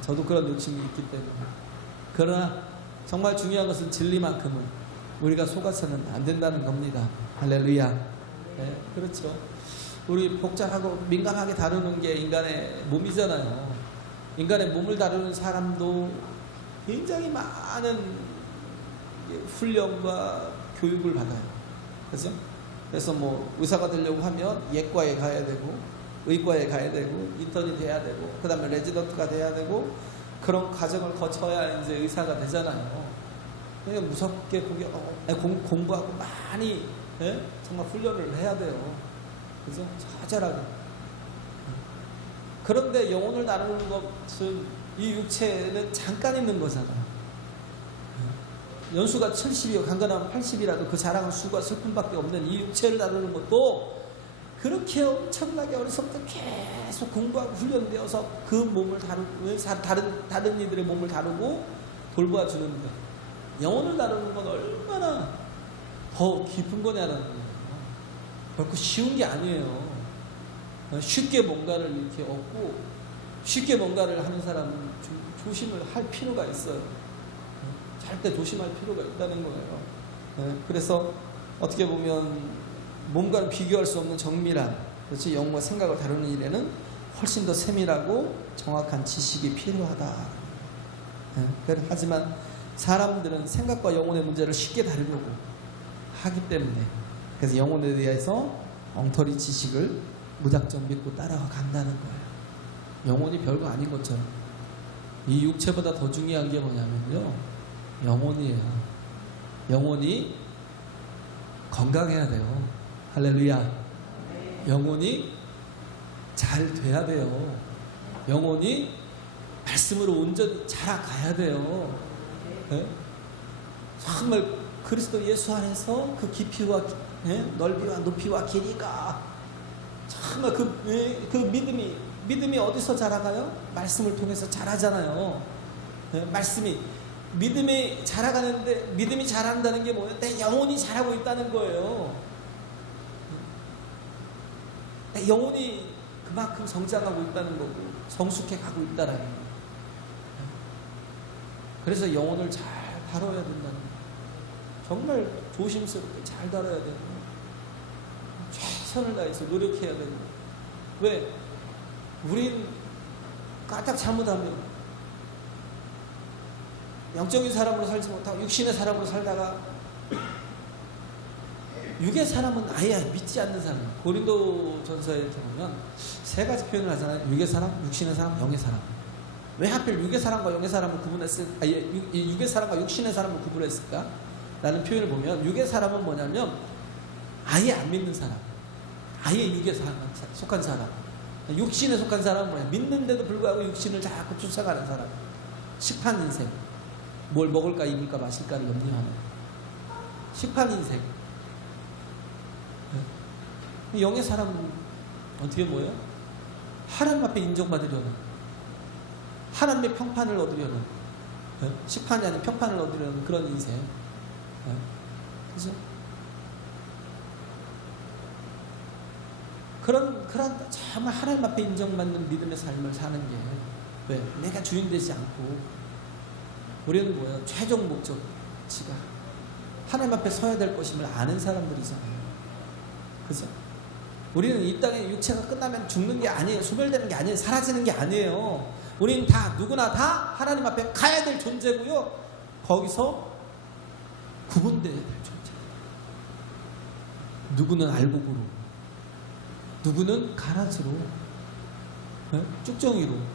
저도 그런 욕심이 있기 때문에. 그러나 정말 중요한 것은 진리만큼은 우리가 속아서는 안 된다는 겁니다. 할렐루야. 네, 그렇죠. 우리 복잡하고 민감하게 다루는 게 인간의 몸이잖아요. 인간의 몸을 다루는 사람도 굉장히 많은 훈련과 교육을 받아요. 그죠? 그래서 뭐 의사가 되려고 하면 예과에 가야 되고, 의과에 가야 되고, 인턴이 돼야 되고, 그 다음에 레지던트가 돼야 되고, 그런 과정을 거쳐야 이제 의사가 되잖아요. 그러니까 무섭게 공부하고 많이, 예? 정말 훈련을 해야 돼요. 그죠? 처절하게. 그런데 영혼을 다루는 것은 이 육체는 잠깐 있는 거잖아요. 연수가 70이요, 강건하면 80이라도 그 자랑은 수가 슬픔밖에 없는 이 육체를 다루는 것도 그렇게 엄청나게 어려서부터 계속 공부하고 훈련되어서 그 몸을 다루고 다른 이들의 몸을 다루고 돌보아 주는데, 영혼을 다루는 건 얼마나 더 깊은 거냐는 거예요. 결코 쉬운 게 아니에요. 쉽게 뭔가를 이렇게 얻고 쉽게 뭔가를 하는 사람은 좀 조심을 할 필요가 있어요. 절대 조심할 필요가 있다는 거예요. 그래서 어떻게 보면 몸과는 비교할 수 없는 정밀한, 그렇지, 영과 생각을 다루는 일에는 훨씬 더 세밀하고 정확한 지식이 필요하다. 하지만 사람들은 생각과 영혼의 문제를 쉽게 다루려고 하기 때문에, 그래서 영혼에 대해서 엉터리 지식을 무작정 믿고 따라간다는 거예요. 영혼이 별거 아닌 것처럼. 이 육체보다 더 중요한 게 뭐냐면요, 영혼이에요. 영혼이 건강해야 돼요. 할렐루야. 영혼이 잘 돼야 돼요. 영혼이 말씀으로 온전히 자라가야 돼요. 네? 정말 그리스도 예수 안에서 그 깊이와 넓이와 높이와 길이가 정말 그 믿음이 어디서 자라가요? 말씀을 통해서 자라잖아요. 말씀이 믿음이 자라가는데, 믿음이 자란다는 게 뭐예요? 내 영혼이 자라고 있다는 거예요. 내 영혼이 그만큼 성장하고 있다는 거고 성숙해 가고 있다는 거예요. 그래서 영혼을 잘 다뤄야 된다는 거예요. 정말 조심스럽게 잘 다뤄야 되고 최선을 다해서 노력해야 되고. 왜? 우린 까딱 잘못하면 영적인 사람으로 살지 못하고 육신의 사람으로 살다가, 육의 사람은 아예 믿지 않는 사람. 고린도전서에 보면 세 가지 표현을 하잖아요. 육의 사람, 육신의 사람, 영의 사람. 왜 하필 육의 사람과 영의 사람을 육의 사람과 육신의 사람을 구분했을까? 라는 표현을 보면, 육의 사람은 뭐냐면 아예 안 믿는 사람, 아예 육에 속한 사람. 육신에 속한 사람은 뭐냐? 믿는데도 불구하고 육신을 자꾸 쫓아가는 사람. 식판 인생. 뭘 먹을까 입을까 마실까를 염려하는 식판 인생. 영의 사람은 어떻게 뭐예요? 하나님 앞에 인정받으려는, 하나님의 평판을 얻으려는, 식판이 아닌 평판을 얻으려는 그런 인생. 그죠? 그런 정말 하나님 앞에 인정받는 믿음의 삶을 사는 게, 왜? 내가 주인 되지 않고, 우리는 뭐예요? 최종 목적지가 하나님 앞에 서야 될 것임을 아는 사람들이잖아요. 그죠? 우리는 이 땅에 육체가 끝나면 죽는 게 아니에요. 소멸되는 게 아니에요. 사라지는 게 아니에요. 우리는 누구나 다 하나님 앞에 가야 될 존재고요. 거기서 구분돼야 될 존재. 누구는 알곡으로, 누구는 가라지로, 쭉정이로.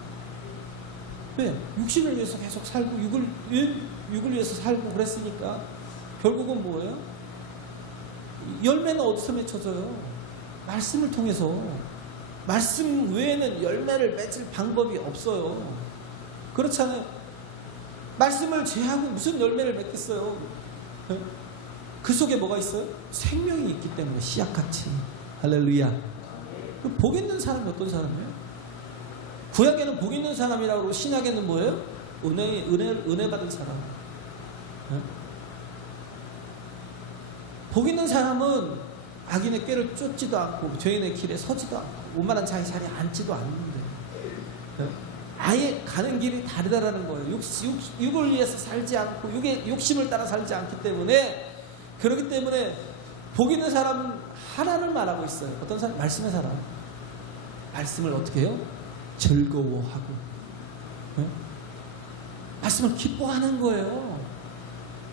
왜? 육신을 위해서 계속 살고 육을 위해서 살고 그랬으니까 결국은 뭐예요? 열매는 어디서 맺혀져요? 말씀을 통해서. 말씀 외에는 열매를 맺을 방법이 없어요. 그렇잖아요. 말씀을 제하고 무슨 열매를 맺겠어요? 그 속에 뭐가 있어요? 생명이 있기 때문에, 씨앗같이. 할렐루야. 복 있는 사람이 어떤 사람이에요? 구약에는 복 있는 사람이라고 그러고 신약에는 뭐예요? 은혜 받은 사람. 복 있는 사람은 악인의 꾀를 쫓지도 않고 죄인의 길에 서지도 않고 오만한 자의 자리에 앉지도 않는데, 아예 가는 길이 다르다라는 거예요. 육을 위해서 살지 않고 육의 욕심을 따라 살지 않기 때문에, 그렇기 때문에 복 있는 사람은 하나를 말하고 있어요. 어떤 사람? 말씀의 사람. 말씀을 어떻게 해요? 즐거워하고, 네? 말씀을 기뻐하는 거예요.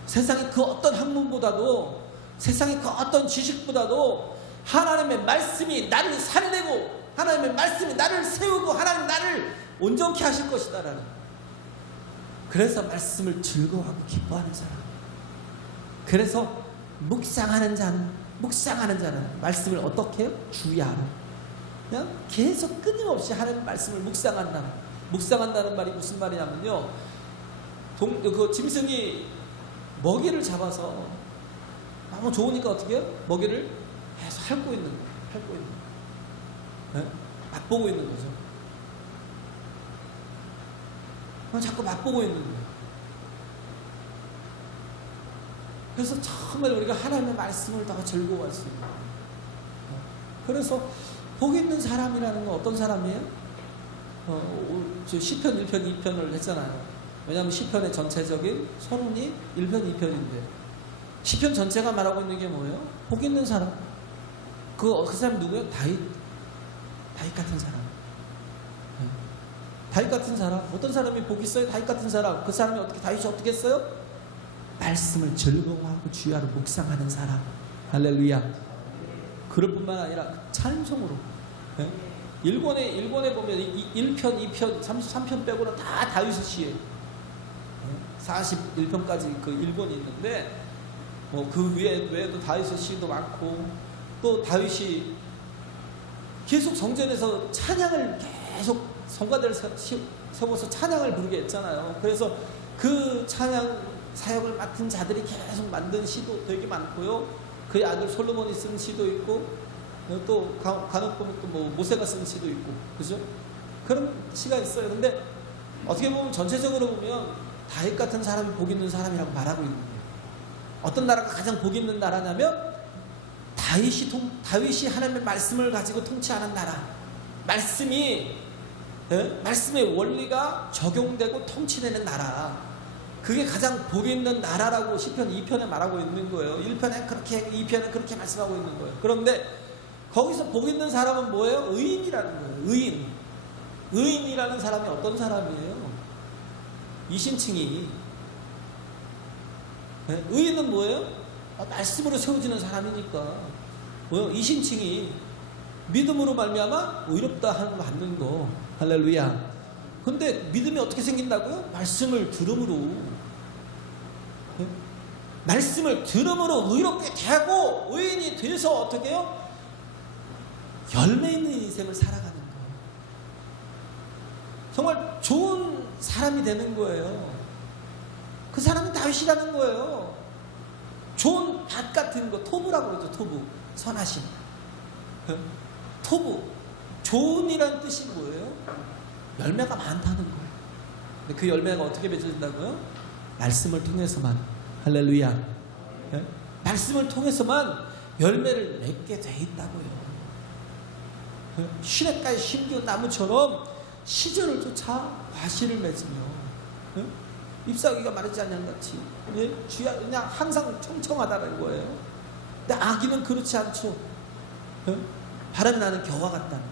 세상의 그 어떤 학문보다도, 세상의 그 어떤 지식보다도 하나님의 말씀이 나를 살리고, 하나님의 말씀이 나를 세우고, 하나님 나를 온전케 하실 것이다라는. 그래서 말씀을 즐거워하고 기뻐하는 사람. 그래서 묵상하는 자는 말씀을 어떻게 해요? 주야로. 그냥 계속 끊임없이 하나님의 말씀을 묵상한다는. 묵상한다는 말이 무슨 말이냐면요, 그 짐승이 먹이를 잡아서 너무 좋으니까 어떻게 해요? 먹이를 계속 핥고 있는 거예요. 핥고 있는 거예요. 네? 맛보고 있는 거죠. 자꾸 맛보고 있는 거예요. 그래서 정말 우리가 하나님의 말씀을 더 즐거워할 수 있는 거예요. 그래서 복 있는 사람이라는 건 어떤 사람이에요? 시편 1편 2편을 했잖아요. 왜냐하면 시편의 전체적인 서론이 1편 2편인데, 시편 전체가 말하고 있는 게 뭐예요? 복 있는 사람. 그 사람이 누구예요? 다윗 같은 사람. 다윗 같은 사람. 어떤 사람이 복 있어요? 다윗 같은 사람. 그 사람이 다윗이 어떻게 했어요? 말씀을 즐거워하고 주야로 묵상하는 사람. 할렐루야. 그럴 뿐만 아니라 찬송으로. 네? 일본에 보면 1편, 2편, 33편 빼고는 다 다윗의 시예요. 41편까지 그 일본이 있는데, 그 외에도 다윗의 시도 많고, 또 다윗이 계속 성전에서 찬양을 계속 성가대를 세워서 찬양을 부르게 했잖아요. 그래서 그 찬양 사역을 맡은 자들이 계속 만든 시도 되게 많고요. 그의 아들 솔로몬이 쓴 시도 있고, 또 간혹 보면 또 모세가 쓴 시도 있고, 그죠? 그런 시가 있어요. 근데 어떻게 보면 전체적으로 보면 다윗 같은 사람이 복 있는 사람이라고 말하고 있는 거예요. 어떤 나라가 가장 복 있는 나라냐면 다윗이 하나님의 말씀을 가지고 통치하는 나라. 말씀의 원리가 적용되고 통치되는 나라. 그게 가장 복 있는 나라라고 시편 2편에 말하고 있는 거예요. 1편에 그렇게, 2편에 그렇게 말씀하고 있는 거예요. 그런데 거기서 복 있는 사람은 뭐예요? 의인이라는 거예요. 의인이라는 사람이 어떤 사람이에요? 이신칭이. 의인은 뭐예요? 말씀으로 세워지는 사람이니까. 뭐예요? 이신칭이 믿음으로 말미암아 의롭다 하는 거 받는 거. 할렐루야. 근데 믿음이 어떻게 생긴다고요? 말씀을 들음으로. 말씀을 들음으로 의롭게 되고 의인이 돼서 어떻게 해요? 열매 있는 인생을 살아가는 거예요. 정말 좋은 사람이 되는 거예요. 그 사람은 다윗이라는 거예요. 좋은 밭 같은 거, 토부라고 그러죠. 토부. 선하심. 토부. 좋은이란 뜻이 뭐예요? 열매가 많다는 거예요. 근데 그 열매가 어떻게 맺어진다고요? 말씀을 통해서만. 할렐루야. 네? 말씀을 통해서만 열매를 맺게 돼 있다고요. 네? 시냇가에 심기운 나무처럼 시절을 쫓아 과실을 맺으며, 네? 잎사귀가 마르지 않냐같이, 네? 주야 그냥 항상 청청하다는 거예요. 근데 아기는 그렇지 않죠. 네? 바람이 나는 겨와 같다는.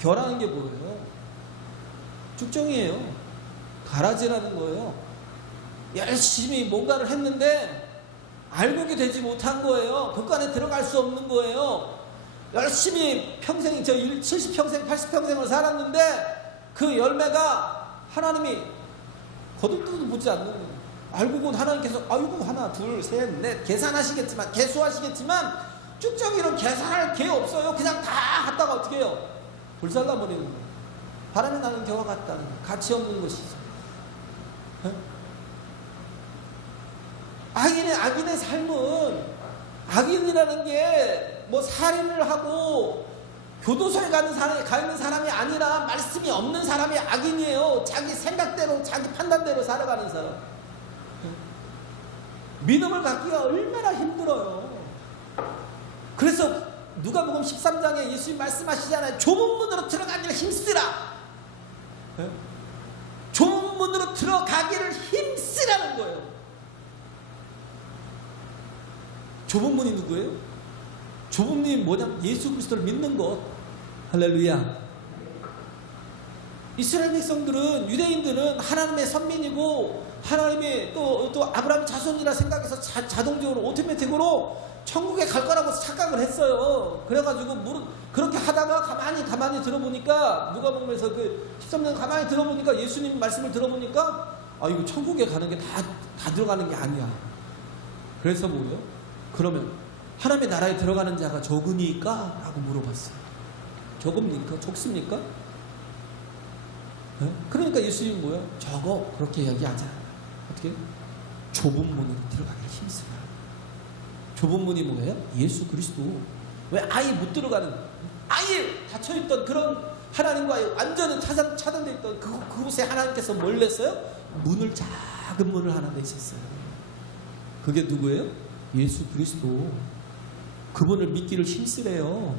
겨라는 게 뭐예요? 쭉정이에요. 가라지라는 거예요. 열심히 뭔가를 했는데 알곡이 되지 못한 거예요. 덕간에 들어갈 수 없는 거예요. 열심히 평생, 70평생, 80평생을 살았는데 그 열매가 하나님이 거듭도 보지 않는 거예요. 알곡은 하나님께서 아이고 하나, 둘, 셋, 넷 계산하시겠지만, 계수하시겠지만 쭉정이는 계산할 게 없어요. 그냥 다 갖다가 어떻게 해요? 불살라버리는 거예요. 바람에 나는 겨와 같다는 거예요. 가치 없는 것이죠. 네? 악인의 삶은, 악인이라는 게 뭐 살인을 하고 교도소에 가 있는 사람이 아니라 말씀이 없는 사람이 악인이에요. 자기 생각대로, 자기 판단대로 살아가는 사람. 믿음을 갖기가 얼마나 힘들어요. 그래서 누가복음 13장에 예수님 말씀하시잖아요. 좁은 문으로 들어가기를 힘쓰라. 예? 좁은 문으로 들어가기를 힘쓰라는 거예요. 좁은 문이 누구예요? 좁은 문이 뭐냐? 예수 그리스도를 믿는 것. 할렐루야. 이스라엘 백성들은, 유대인들은 하나님의 선민이고 하나님의 또 아브라함 자손이라 생각해서 자동적으로 오토매틱으로 천국에 갈 거라고 착각을 했어요. 그래가지고 그렇게 하다가 가만히 들어보니까, 누가복음에서 그 13년 가만히 들어보니까, 예수님 말씀을 들어보니까, 아, 이거 천국에 가는 게 다 들어가는 게 아니야. 그래서 뭐예요? 그러면 하나님의 나라에 들어가는 자가 적으니까? 라고 물어봤어요. 적습니까? 적습니까? 네? 그러니까 예수님이 뭐야? 적어. 그렇게 이야기하자. 어떻게? 좁은 문으로 들어가기 힘쓰라. 좁은 문이 뭐예요? 예수 그리스도. 왜 아예 못 들어가는, 아예 닫혀있던 그런 하나님과의 완전히 차단되어 있던 그곳에 하나님께서 뭘 냈어요? 문을, 작은 문을 하나 내셨어요. 그게 누구예요? 예수 그리스도. 그분을 믿기를 힘쓰래요.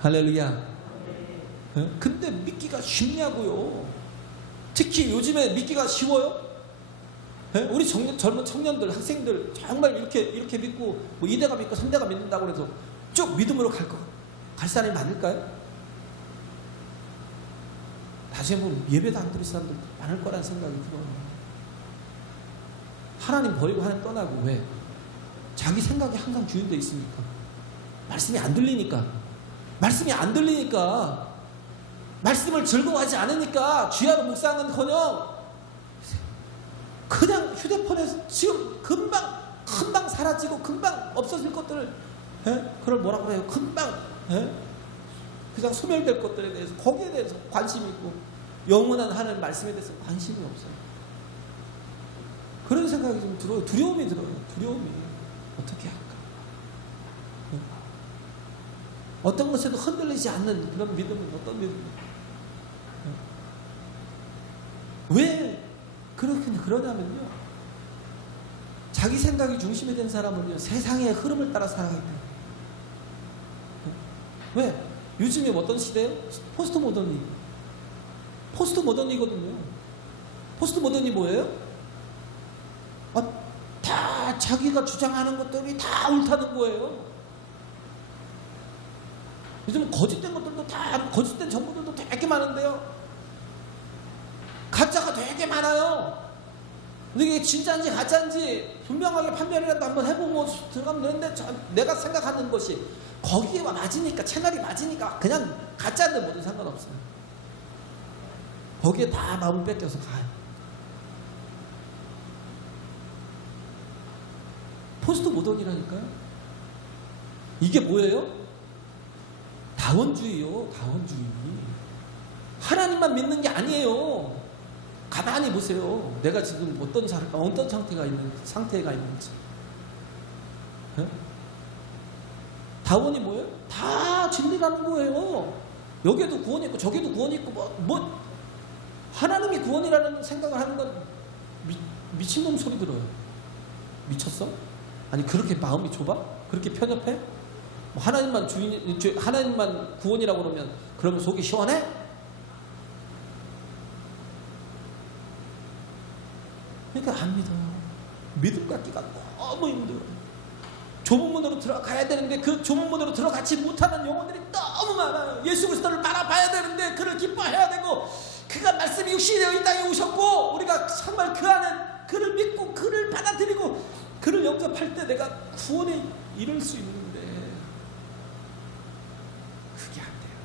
할렐루야. 네? 근데 믿기가 쉽냐고요. 특히 요즘에 믿기가 쉬워요? 네? 우리 젊은 청년들, 학생들 정말 이렇게 믿고, 뭐 2대가 믿고 3대가 믿는다고 해서 쭉 믿음으로 갈 사람이 많을까요? 다시 한번 예배도 안 드릴 사람들 많을 거라는 생각이 들어요. 하나님 버리고 하나님 떠나고. 왜? 자기 생각이 항상 주인되어 있으니까. 말씀이 안 들리니까. 말씀을 즐거워하지 않으니까 주야로 묵상은커녕 그냥 휴대폰에서 지금 금방 사라지고 금방 없어질 것들을, 그걸 뭐라고 해요? 금방 그냥 소멸될 것들에 대해서, 거기에 대해서 관심이 있고 영원한 하나님 말씀에 대해서 관심이 없어요. 그런 생각이 좀 들어요. 두려움이 들어요. 두려움이. 어떻게 할까? 어떤 것에도 흔들리지 않는 그런 믿음은 어떤 믿음이에요? 왜 그러냐면요, 자기 생각이 중심이 된 사람은요, 세상의 흐름을 따라 살아가기 때문에. 왜? 요즘에 어떤 시대예요? 포스트 모던이거든요. 포스트 모던이 뭐예요? 다 자기가 주장하는 것들이 다 옳다는 거예요. 요즘 거짓된 것들도 다, 거짓된 정보들도 되게 많은데요, 가짜가 되게 많아요. 근데 이게 진짜인지 가짜인지 분명하게 판별이라도 한번 해보고 들어가면 되는데, 내가 생각하는 것이 거기에 맞으니까, 채널이 맞으니까 그냥 가짜인데 뭐든 상관없어요. 거기에 다 마음을 뺏겨서 가요. 포스트 모던이라니까요. 이게 뭐예요? 다원주의요. 다원주의. 하나님만 믿는 게 아니에요. 가만히 보세요. 내가 지금 어떤 상태가 있는지. 네? 다원이 뭐예요? 다 진리라는 거예요. 여기에도 구원이 있고 저기에도 구원이 있고, 뭐 하나님이 구원이라는 생각을 하는 건 미친놈 소리 들어요. 미쳤어? 아니, 그렇게 마음이 좁아? 그렇게 편협해? 뭐 하나님만 하나님만 구원이라고 그러면 속이 시원해? 그러니까 안 믿어요. 믿음 갖기가 너무 힘들어요. 좁은 문으로 들어가야 되는데 그 좁은 문으로 들어가지 못하는 영혼들이 너무 많아요. 예수 그리스도를 바라봐야 되는데 그를 기뻐해야 되고, 그가 말씀이 육신이 되어 이 땅에 오셨고 우리가 정말 그 안에 그를 믿고 그를 받아들이고 그를 영접할 때 내가 구원에 이룰 수 있는데 그게 안 돼요.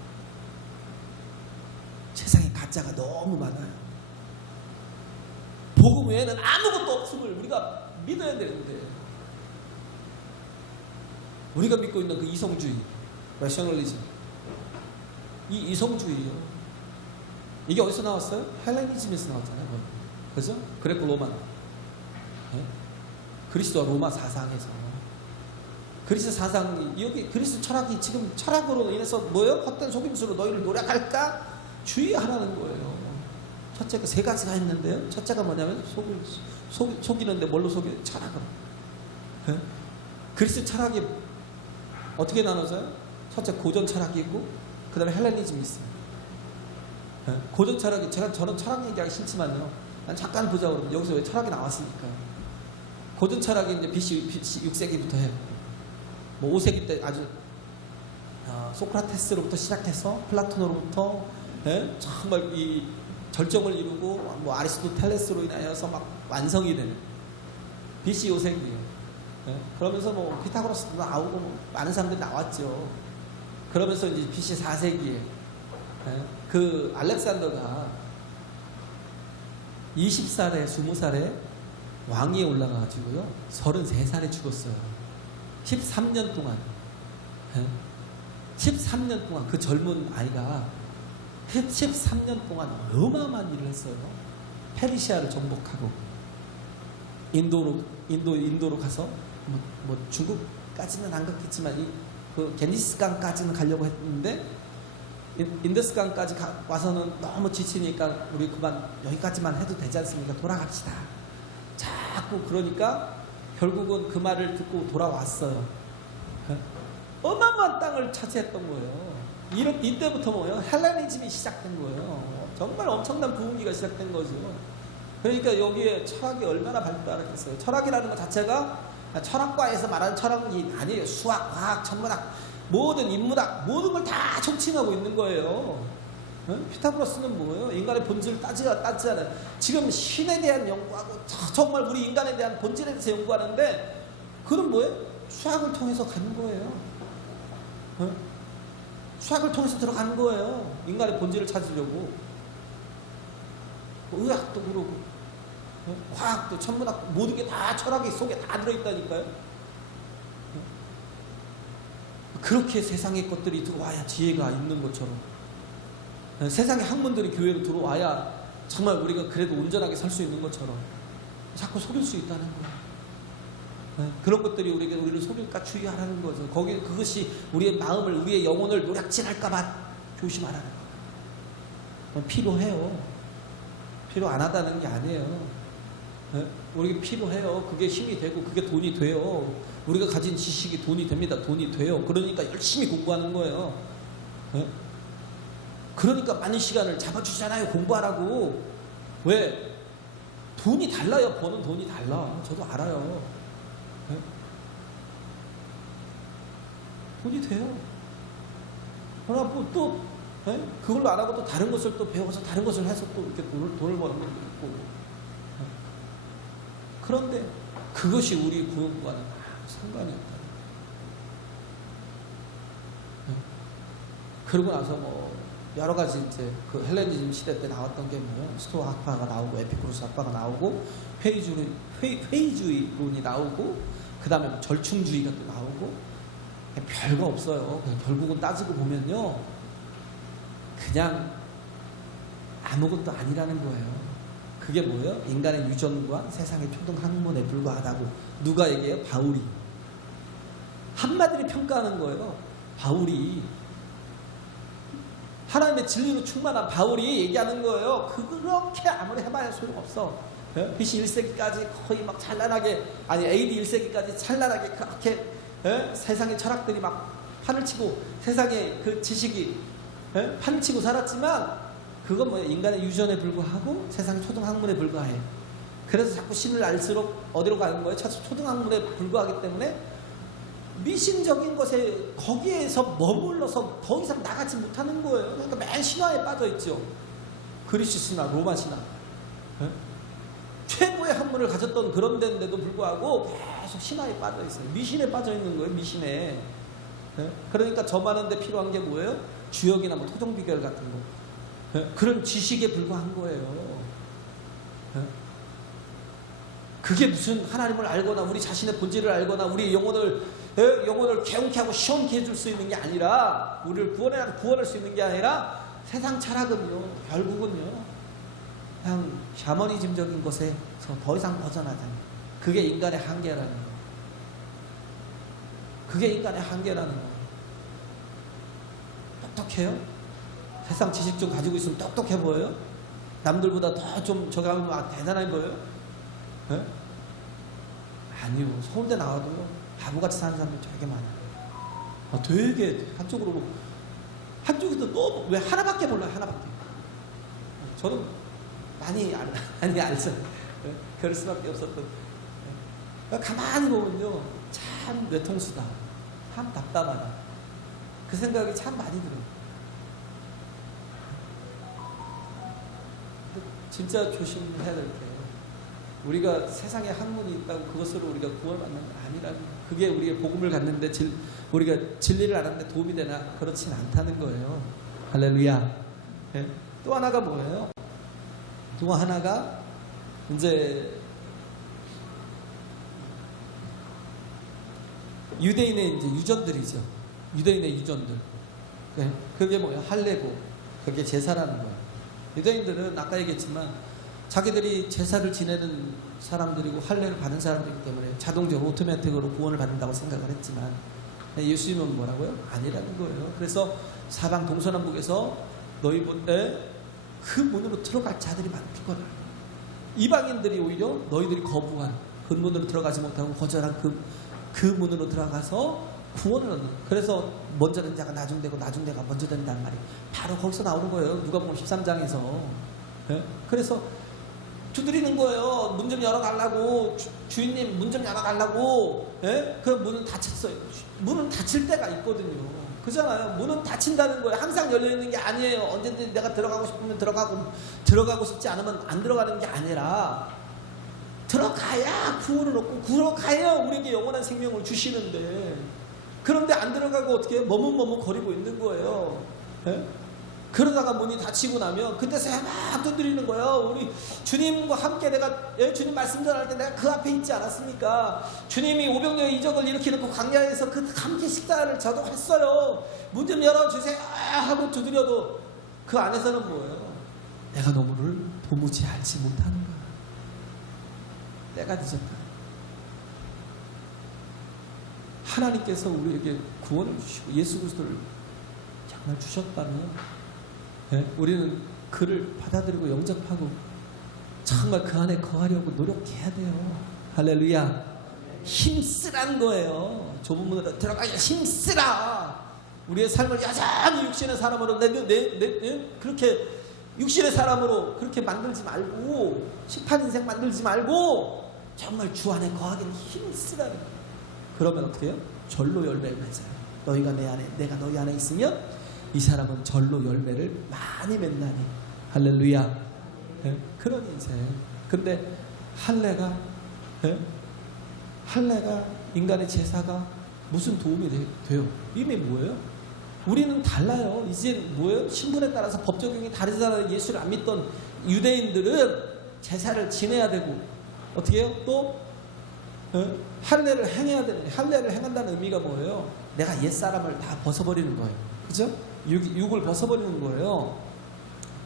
세상에 가짜가 너무 많아요. 복음 외에는 아무것도 없음을 우리가 믿어야 되는데, 우리가 믿고 있는 그 이성주의, 레셔널리즘, 이 이성주의요, 이게 어디서 나왔어요? 헬레니즘에서 나왔잖아요. 그죠? 그레코 로마, 그리스도와 로마 사상에서. 그리스 사상, 여기 그리스 철학이 지금 철학으로 인해서 뭐예요? 헛된 속임수로 너희를 노력할까? 주의하라는 거예요. 첫째가 세 가지가 있는데요. 첫째가 뭐냐면 속이는데 뭘로 속여요? 철학으로. 그리스 철학이 어떻게 나눠져요? 첫째 고전 철학이 있고, 그 다음에 헬레니즘이 있어요. 고전 철학이 저는 철학 얘기하기 싫지만요. 난 잠깐 보자 그러면 여기서 왜 철학이 나왔습니까? 고전 철학이 이제 BC 6세기부터 해요. 뭐 5세기 때 아주 소크라테스로부터 시작해서 플라톤으로부터 정말 이 절정을 이루고 뭐 아리스토텔레스로 인하여서 막 완성이 되는 BC 5세기예요. 그러면서 뭐 피타고라스도 나오고 뭐 많은 사람들이 나왔죠. 그러면서 이제 BC 4세기에 그 알렉산더가 20살에 20살에 왕위에 올라가가지고요 33살에 죽었어요. 13년 동안 13년 동안 그 젊은 아이가 13년 동안 어마어마한 일을 했어요. 페르시아를 정복하고 인도로 가서 뭐 중국까지는 안 갔겠지만 그 겐지스강까지는 가려고 했는데 인더스강까지 와서는 너무 지치니까 우리 그만 여기까지만 해도 되지 않습니까? 돌아갑시다. 자꾸 그러니까 결국은 그 말을 듣고 돌아왔어요. 어마어마한 땅을 차지했던 거예요. 이때부터 뭐예요? 헬레니즘이 시작된 거예요. 정말 엄청난 부흥기가 시작된 거죠. 그러니까 여기에 철학이 얼마나 발달했겠어요. 철학이라는 것 자체가 철학과에서 말하는 철학이 아니에요. 수학, 과학, 천문학, 모든 인문학, 모든 걸 다 총칭하고 있는 거예요. 피타고라스는 뭐예요? 인간의 본질을 따지잖아요. 지금 신에 대한 연구하고 정말 우리 인간에 대한 본질에 대해서 연구하는데 그건 뭐예요? 수학을 통해서 가는 거예요. 수학을 통해서 들어가는 거예요. 인간의 본질을 찾으려고. 의학도 그러고 과학도 천문학 모든 게 다 철학의 속에 다 들어있다니까요. 그렇게 세상의 것들이 들어와야 지혜가 있는 것처럼 세상의 학문들이 교회로 들어와야 정말 우리가 그래도 온전하게 살 수 있는 것처럼 자꾸 속일 수 있다는 거예요. 그런 것들이 우리를 속일까 주의하라는 거죠. 그것이 우리의 마음을, 우리의 영혼을 노략질할까봐 조심하라는 거예요. 필요해요. 필요 안 하다는 게 아니에요. 우리가 필요해요. 그게 힘이 되고 그게 돈이 돼요. 우리가 가진 지식이 돈이 됩니다. 돈이 돼요. 그러니까 열심히 공부하는 거예요. 그러니까 많은 시간을 잡아주잖아요. 공부하라고. 왜? 돈이 달라요. 버는 돈이 달라. 저도 알아요. 돈이 돼요. 그러나 또 그걸로 안 하고 또 다른 것을 또 배워서 다른 것을 해서 또 이렇게 돈을 버는 것도 있고. 그런데 그것이 우리 구원과는 상관이 없다. 그러고 나서 뭐 여러 가지 이제 그 헬레니즘 시대 때 나왔던 게 뭐예요? 스토아 학파가 나오고 에피쿠로스 학파가 나오고 회의주의론이 나오고 그 다음에 절충주의가 또 나오고 별거 없어요. 결국은 따지고 보면요 그냥 아무것도 아니라는 거예요. 그게 뭐예요? 인간의 유전과 세상의 초등학문에 불과하다고 누가 얘기해요? 바울이. 한마디로 평가하는 거예요. 바울이. 하나님의 진리로 충만한 바울이 얘기하는 거예요. 그렇게 아무리 해봐야 소용없어. BC 1세기까지 거의 막 찬란하게, 아니 AD 1세기까지 찬란하게 그렇게 세상의 철학들이 막 판을 치고 세상의 그 지식이 판을 치고 살았지만 그건 뭐예요? 인간의 유전에 불과하고 세상의 초등학문에 불과해. 그래서 자꾸 신을 알수록 어디로 가는 거예요? 초등학문에 불과하기 때문에 미신적인 것에 거기에서 머물러서 더 이상 나가지 못하는 거예요. 그러니까 맨 신화에 빠져 있죠. 그리스 신화, 로마 신화. 최고의 학문을 가졌던 그런 데인데도 불구하고 계속 신화에 빠져 있어요. 미신에 빠져 있는 거예요. 미신에. 그러니까 점하는데 필요한 게 뭐예요? 주역이나 뭐 토종 비결 같은 거. 그런 지식에 불과한 거예요. 그게 무슨 하나님을 알거나 우리 자신의 본질을 알거나 우리 영혼을 개운케 하고 시원케 해줄 수 있는 게 아니라 우리를 구원할 수 있는 게 아니라 세상 철학은요 결국은요 그냥 샤머니즘적인 것에서 더 이상 벗어나잖아요. 그게 인간의 한계라는 거예요. 그게 인간의 한계라는 거예요. 똑똑해요? 세상 지식 좀 가지고 있으면 똑똑해 보여요? 남들보다 더 좀 저기 하면 막 대단해 보여요? 네? 아니요. 서울대 나와도요 바보같이 사는 사람들이 되게 많아요. 되게 한쪽에서 너무 왜 하나밖에 몰라요. 하나밖에. 저는 많이 알죠. 그럴 수밖에 없었던. 그러니까 가만히 보면요, 참 외통수다, 참 답답하다, 그 생각이 참 많이 들어요. 진짜 조심해야 될 게, 우리가 세상에 학문이 있다고 그것으로 우리가 구원받는 건 아니라는 거예요. 그게 우리가 복음을 갖는데 우리가 진리를 알았는데 도움이 되나? 그렇진 않다는 거예요. 할렐루야. 네? 또 하나가 뭐예요? 또 하나가 이제 유대인의 이제 유전들이죠. 유대인의 유전들. 네? 그게 뭐예요? 할례고, 그게 제사라는 거예요. 유대인들은 아까 얘기했지만 자기들이 제사를 지내는 사람들이고 할례를 받는 사람들이기 때문에 자동적으로 오토매틱으로 구원을 받는다고 생각을 했지만, 예수님은 뭐라고요? 아니라는 거예요. 그래서 사방 동서남북에서 너희보다 그 문으로 들어갈 자들이 많을 거다. 이방인들이 오히려 너희들이 거부한 그 문으로 들어가지 못하고 거절한 그 문으로 들어가서 구원을 얻는. 그래서 먼저 된 자가 나중되고 나중되가 먼저 된다는 말이 바로 거기서 나오는 거예요. 누가복음 13장에서. 네? 그래서 두드리는 거예요. 문 좀 열어달라고. 주인님 문 좀 열어달라고. 네? 그럼 문은 닫혔어요. 문은 닫힐 때가 있거든요. 그잖아요. 문은 닫힌다는 거예요. 항상 열려있는 게 아니에요. 언제든지 내가 들어가고 싶으면 들어가고 싶지 않으면 안 들어가는 게 아니라, 들어가야 구원을 얻고 들어가야 우리에게 영원한 생명을 주시는데, 그런데 안 들어가고 어떻게 머뭇머뭇거리고 있는 거예요. 예? 그러다가 문이 닫히고 나면 그때서야 막 두드리는 거예요. 우리 주님과 함께 내가 주님 말씀 전할 때 내가 그 앞에 있지 않았습니까? 주님이 500년의 이적을 이렇게 놓고 광야에서 그 함께 식사를 저도 했어요. 문 좀 열어주세요 하고 두드려도 그 안에서는 뭐예요? 내가 너무를 도무지 알지 못하는 거야. 때가 늦었다. 하나님께서 우리에게 구원을 주시고 예수 그리스도를 정말 주셨다면, 네? 우리는 그를 받아들이고 영접하고 정말 그 안에 거하려고 노력해야 돼요. 할렐루야. 힘쓰라는 거예요. 좁은 문으로 들어가야 힘쓰라. 우리의 삶을 여전히 육신의 사람으로 그렇게 육신의 사람으로 그렇게 만들지 말고, 심판 인생 만들지 말고 정말 주 안에 거하기를 힘쓰라는 거예요. 그러면 어떻게 해요? 절로 열매를 맺어요. 너희가 내 안에, 내가 너희 안에 있으면 이 사람은 절로 열매를 많이 맺나니. 할렐루야. 네? 그런 인생. 근데 할례가, 네? 할례가, 인간의 제사가 무슨 도움이 돼요? 이미 뭐예요? 우리는 달라요. 이제 뭐예요? 신분에 따라서 법 적용이 다르잖아요. 예수를 안 믿던 유대인들은 제사를 지내야 되고, 어떻게 해요? 또 할례를 행해야 되는데, 할례를 행한다는 의미가 뭐예요? 내가 옛사람을 다 벗어버리는 거예요. 그죠? 육을 벗어버리는 거예요.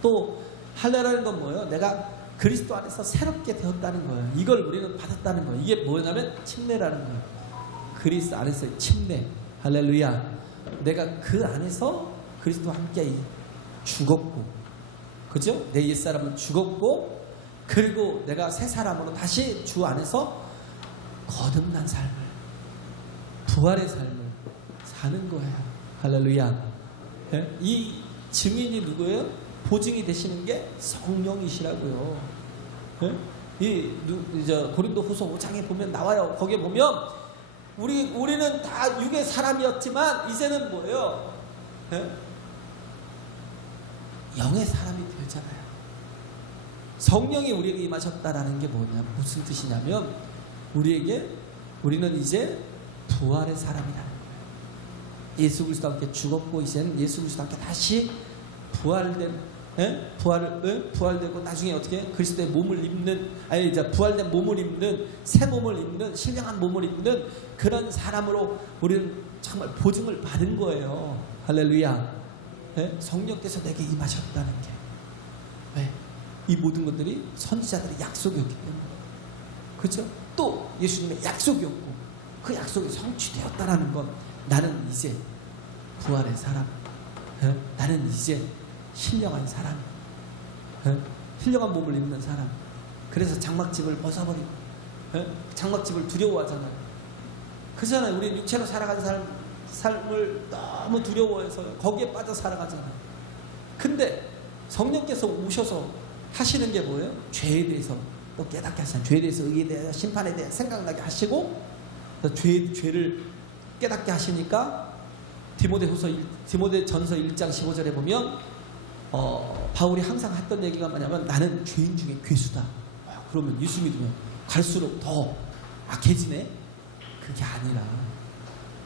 또 할례라는 건 뭐예요? 내가 그리스도 안에서 새롭게 되었다는 거예요. 이걸 우리는 받았다는 거예요. 이게 뭐냐면 침례라는 거예요. 그리스도 안에서의 침례. 할렐루야. 내가 그 안에서 그리스도와 함께 죽었고, 그죠? 내 옛사람은 죽었고, 그리고 내가 새 사람으로 다시 주 안에서 거듭난 삶을, 부활의 삶을 사는 거예요. 할렐루야. 네? 이 증인이 누구예요? 보증이 되시는 게 성령이시라고요. 네? 이제 고린도후서 5장에 보면 나와요. 거기에 보면 우리는 다 육의 사람이었지만 이제는 뭐예요? 네? 영의 사람이 되잖아요. 성령이 우리에게 임하셨다라는 게 뭐냐, 무슨 뜻이냐면 우리는 이제 부활의 사람이라는 거예요. 예수 그리스도와 함께 죽었고 이제는 예수 그리스도와 함께 다시 부활되고 나중에 어떻게 그리스도의 몸을 입는, 아니 이제 부활된 몸을 입는, 새 몸을 입는, 신령한 몸을 입는 그런 사람으로 우리는 정말 보증을 받은 거예요. 할렐루야. 네? 성령께서 내게 임하셨다는 게, 왜? 이 모든 것들이 선지자들의 약속이었기 때문에, 그렇죠? 또 예수님의 약속이었고 그 약속이 성취되었다라는 건, 나는 이제 부활의 사람, 나는 이제 신령한 사람, 신령한 몸을 입는 사람. 그래서 장막집을 벗어버리고, 장막집을 두려워하잖아요. 그잖아요. 우리 육체로 살아간 삶을 너무 두려워해서 거기에 빠져 살아가잖아요. 근데 성령께서 오셔서 하시는 게 뭐예요? 죄에 대해서 또 깨닫게 하시는, 죄에 대해서, 의에 대해서, 심판에 대해 생각나게 하시고, 죄를 깨닫게 하시니까 디모데전서 1장 15절에 보면 바울이 항상 했던 얘기가 뭐냐면, 나는 죄인 중에 괴수다. 그러면 예수 믿으면 갈수록 더 악해지네? 그게 아니라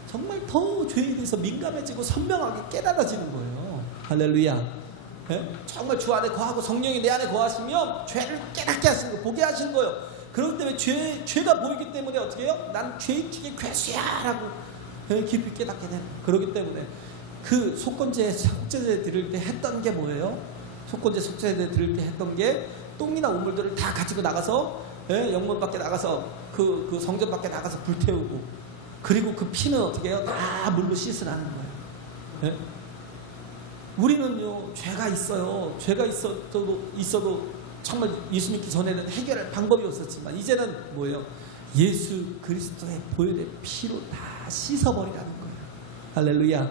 정말 더 죄에 대해서 민감해지고 선명하게 깨달아지는 거예요. 할렐루야. 예? 정말 주 안에 거하고 성령이 내 안에 거하시면 죄를 깨닫게 하시는 거예요. 보게 하시는 거예요. 그렇기 때문에 죄가 보이기 때문에 어떻게 해요? 난 죄인 중에 괴수야 라고 깊이 깨닫게 되는 거예요. 그렇기 때문에 그 속건제, 속죄제 드릴 때 했던 게 뭐예요? 속건제, 속죄제 드릴 때 했던 게 똥이나 우물들을 다 가지고 나가서, 영문 밖에 나가서 그 성전 밖에 나가서 불태우고, 그리고 그 피는 어떻게 해요? 다 물로 씻으라는 거예요. 우리는요, 죄가 있어요. 죄가 있어도 정말 예수 믿기 전에는 해결할 방법이 없었지만, 이제는 뭐예요? 예수 그리스도의 보혈의 피로 다 씻어버리라는 거예요. 할렐루야.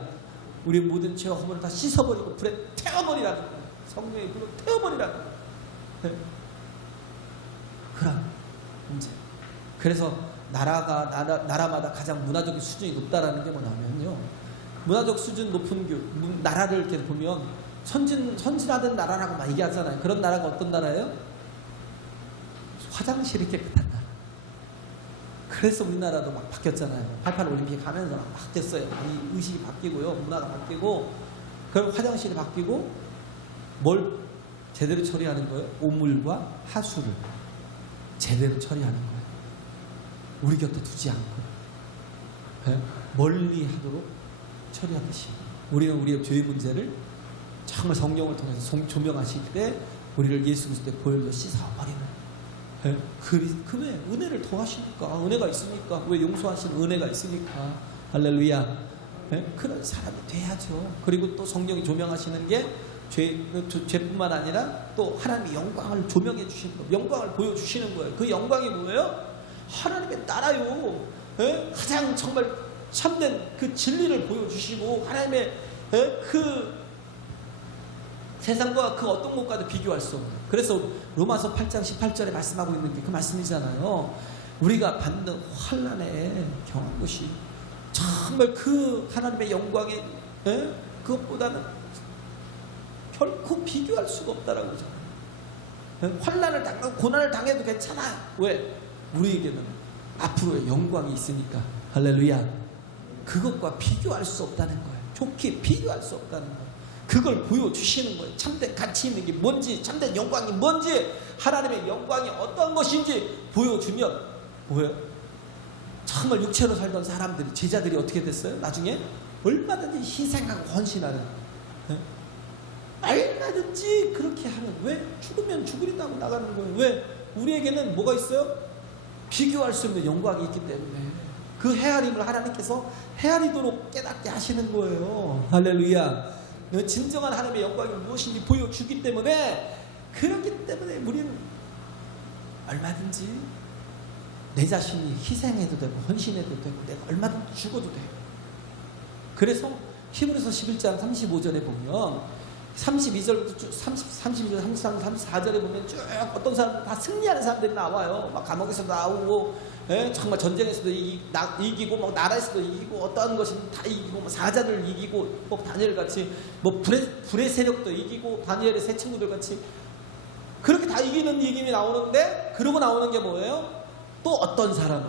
우리 모든 죄와 허물을 다 씻어버리고 불에 태워버리라는 거예요. 성령의 불로 태워버리라는 거예요. 그런 문제. 그래서 나라마다 가장 문화적인 수준이 높다라는 게 뭐냐면요, 문화적 수준 높은 나라를 이렇게 보면 선진화된 나라라고 막 얘기하잖아요. 그런 나라가 어떤 나라예요? 화장실이 깨끗한 나라. 그래서 우리나라도 막 바뀌었잖아요. 88 올림픽 하면서 막 바뀌었어요. 이 의식이 바뀌고요, 문화가 바뀌고, 그럼 화장실이 바뀌고, 뭘 제대로 처리하는 거예요? 오물과 하수를 제대로 처리하는 거예요. 우리 곁에 두지 않고, 멀리 하도록 처리하듯이 우리는 우리의 죄의 문제를 정말 성령을 통해서 조명하실 때 우리를 예수 그리스도의 보혈로 씻어버리는, 그 왜? 은혜를 더하시니까, 은혜가 있으니까, 왜? 용서하신 은혜가 있으니까. 할렐루야. 그런 사람이 돼야죠. 그리고 또 성령이 조명하시는 게 죄뿐만 아니라 또 하나님의 영광을 조명해 주시는 거예요. 영광을 보여주시는 거예요. 그 영광이 뭐예요? 하나님의 나라요. 가장 정말 참된 그 진리를 보여주시고, 하나님의 그 세상과 그 어떤 것과도 비교할 수 없는. 그래서 로마서 8장 18절에 말씀하고 있는 게 그 말씀이잖아요. 우리가 받는 환난에 경한 것이 정말 그 하나님의 영광의 그것보다는 결코 비교할 수가 없다라고 그러잖아요. 환난을 당하고 고난을 당해도 괜찮아요. 왜? 우리에게는 앞으로의 영광이 있으니까. 할렐루야. 그것과 비교할 수 없다는 거예요. 좋게 비교할 수 없다는 거예요. 그걸 보여주시는 거예요. 참된 가치 있는 게 뭔지, 참된 영광이 뭔지, 하나님의 영광이 어떤 것인지 보여주면 뭐예요? 정말 육체로 살던 사람들이, 제자들이 어떻게 됐어요? 나중에 얼마든지 희생하고 헌신하는, 얼마든지 그렇게 하는, 왜? 죽으면 죽으리다고 나가는 거예요. 왜? 우리에게는 뭐가 있어요? 비교할 수 없는 영광이 있기 때문에 그 헤아림을 하나님께서 헤아리도록 깨닫게 하시는 거예요. 할렐루야. 진정한 하나님의 영광이 무엇인지 보여주기 때문에, 그렇기 때문에 우리는 얼마든지 내 자신이 희생해도 되고 헌신해도 되고 내가 얼마든지 죽어도 돼요. 그래서 히브리서 11장 35절에 보면 32절부터 32절, 33, 34절에 보면 쭉 어떤 사람들 다 승리하는 사람들이 나와요. 막 감옥에서도 나오고, 정말 전쟁에서도 이기고, 막 나라에서도 이기고, 어떠한 것이든 다 이기고, 뭐 사자들 이기고, 뭐 다니엘 같이, 뭐 불의 세력도 이기고, 다니엘의 세 친구들 같이 그렇게 다 이기는 얘기가 나오는데, 그러고 나오는 게 뭐예요? 또 어떤 사람은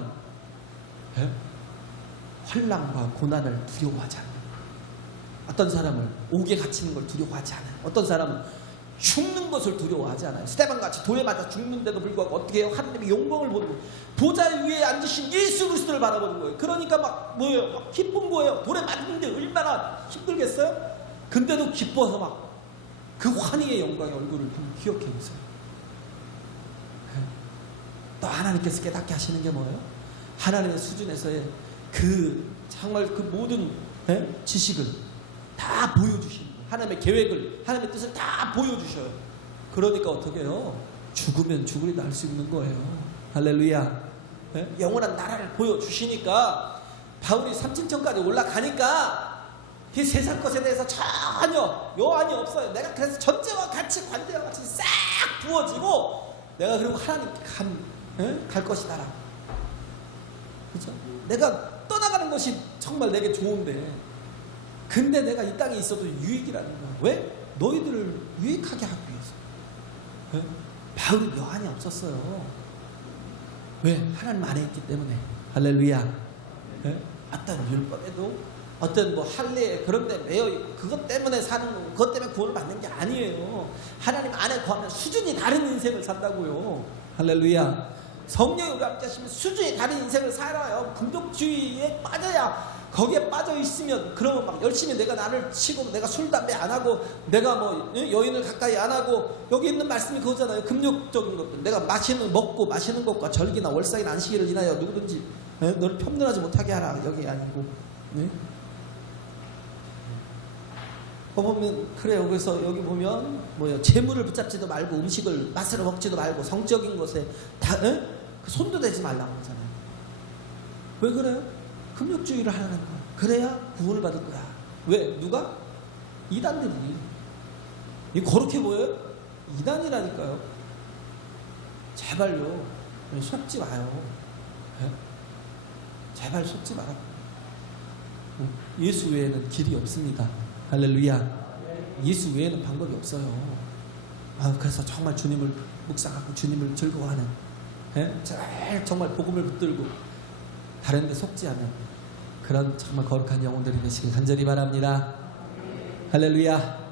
환난과 고난을 두려워하지 않는, 어떤 사람은 옥에 갇히는 걸 두려워하지 않아요. 어떤 사람은 죽는 것을 두려워하지 않아요. 스테반같이 돌에 맞아 죽는데도 불구하고 어떻게 해요? 하나님의 영광을 보는 거예요. 보좌 위에 앉으신 예수 그리스도를 바라보는 거예요. 그러니까 막 뭐예요? 막 기쁜 거예요. 돌에 맞는데 얼마나 힘들겠어요? 근데도 기뻐서 막 그 환희의 영광의 얼굴을 기억해 보세요. 또 하나님께서 깨닫게 하시는 게 뭐예요? 하나님의 수준에서의 그 정말 그 모든 지식을 다 보여주시는 거예요. 하나님의 계획을, 하나님의 뜻을 다 보여주셔요. 그러니까 어떻게 해요? 죽으면 죽으리다 할 수 있는 거예요. 할렐루야. 영원한 나라를 보여주시니까, 바울이 삼층천까지 올라가니까 그 세상 것에 대해서 전혀 여한이 없어요. 내가 그래서 전쟁과 같이 관대와 같이 싹 부어지고 내가 그리고 하나님께 갈 것이다라. 그렇죠? 내가 떠나가는 것이 정말 내게 좋은데, 근데 내가 이 땅에 있어도 유익이라는 거야. 왜? 너희들을 유익하게 하기 위해서. 네? 바울은 여한이 없었어요. 왜? 하나님 안에 있기 때문에. 할렐루야. 네? 어떤 율법에도 어떤 뭐 할례 그런 데 매여 있고 그것 때문에 사는 거, 그것 때문에 구원을 받는 게 아니에요. 하나님 안에 거하면 수준이 다른 인생을 산다고요. 할렐루야. 성령이 우리 함께 하시면 수준이 다른 인생을 살아요. 금욕주의에 빠져야, 거기에 빠져 있으면 그러면 막 열심히 내가 나를 치고 내가 술 담배 안 하고 내가 뭐 여인을 가까이 안 하고, 여기 있는 말씀이 그거잖아요. 금욕적인 것들, 내가 먹고 마시는 것과 절기나 월삭이나 안식일을 인하여 누구든지 너를 편들하지 못하게 하라, 여기 아니고. 네? 보면 그래요. 그래서 여기 보면 뭐요, 재물을 붙잡지도 말고 음식을 맛으로 먹지도 말고 성적인 것에 손도 대지 말라고 하잖아요. 왜 그래요? 금욕주의를 하는 거야. 그래야 구원을 받을 거야. 왜? 누가? 이단들이. 이 거룩해 보여요? 이단이라니까요. 제발요, 속지 마요. 네? 제발 속지 마라. 예수 외에는 길이 없습니다. 할렐루야. 예수 외에는 방법이 없어요. 그래서 정말 주님을 묵상하고 주님을 즐거워하는, 잘 정말 복음을 붙들고 다른 데 속지 않는 그런 정말 거룩한 영혼들이 되시길 간절히 바랍니다. 할렐루야.